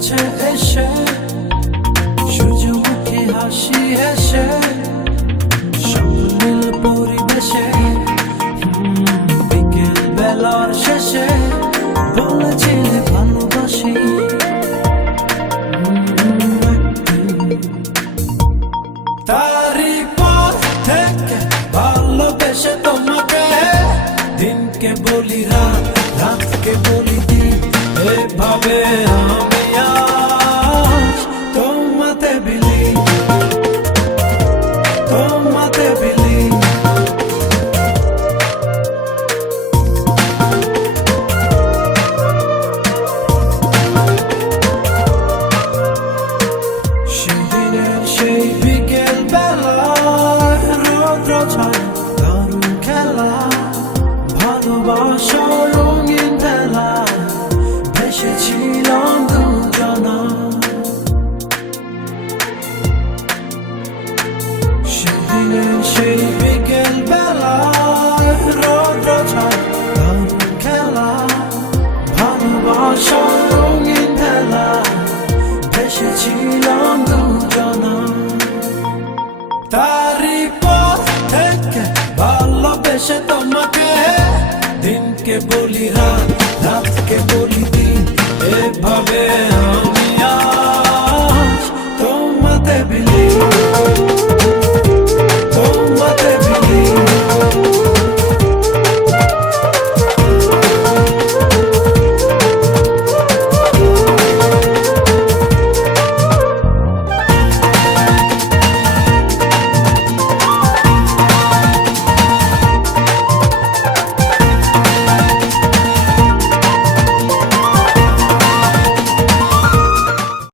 কাছে এসে সূর্যমুখী হাসি হেসে স্বপ্নীল পরিবেশে বিকেল বেলার শেষে বলেছিলে ভালোবাসি। তারই পর থেকে ভালোবেসে তোমাকে দিনকে বলি রাত, রাতকে বলি দিন, এভাবে আমি আজ তোমাতে বিলি, তোমাতে বিলি। সেদিনের সেই বিকেল বেলায় রৌদ্র ছায় দারুণ খেলা, ভালোবাসা রঙিন ভেলা ভেসেছিলাম দুজনা। সেদিনের সেই বিকেল বেলায় রৌদ্র ছায় দারুণ খেলা, ভালোবাসা রঙিন ভেলা ভেসেছিলাম দুজনা। তারই পর থেকে ভালোবেসে তোমাকে দিনকে বলি রাত, রাতকে বলি